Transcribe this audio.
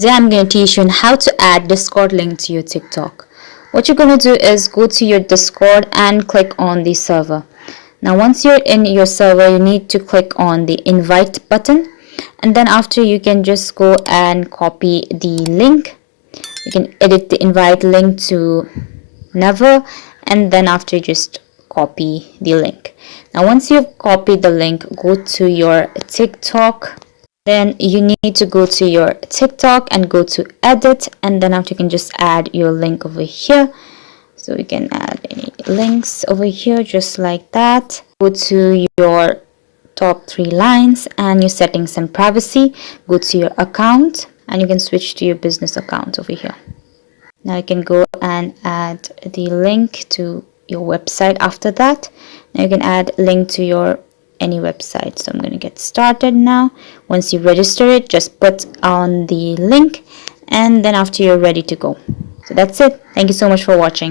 Today I'm going to teach you on how to add Discord link to your TikTok. What you're going to do is go to your Discord and click on the server. Now once you're in your server, you need to click on the invite button, and then after you can just go and copy the link. You can edit the invite link to never, and then after just copy the link. Now once you've copied the link, go to your TikTok. Then you need to go to your TikTok and go to edit, and then after you can just add your link over here. So you can add any links over here just like that. Go to your top 3 lines and your settings and privacy. Go to your account and you can switch to your business account over here. Now you can go and add the link to your website after that. Now you can add link to your any website. So I'm going to get started now. Once you register it, just put on the link, and then after you're ready to go. So that's it. Thank you so much for watching.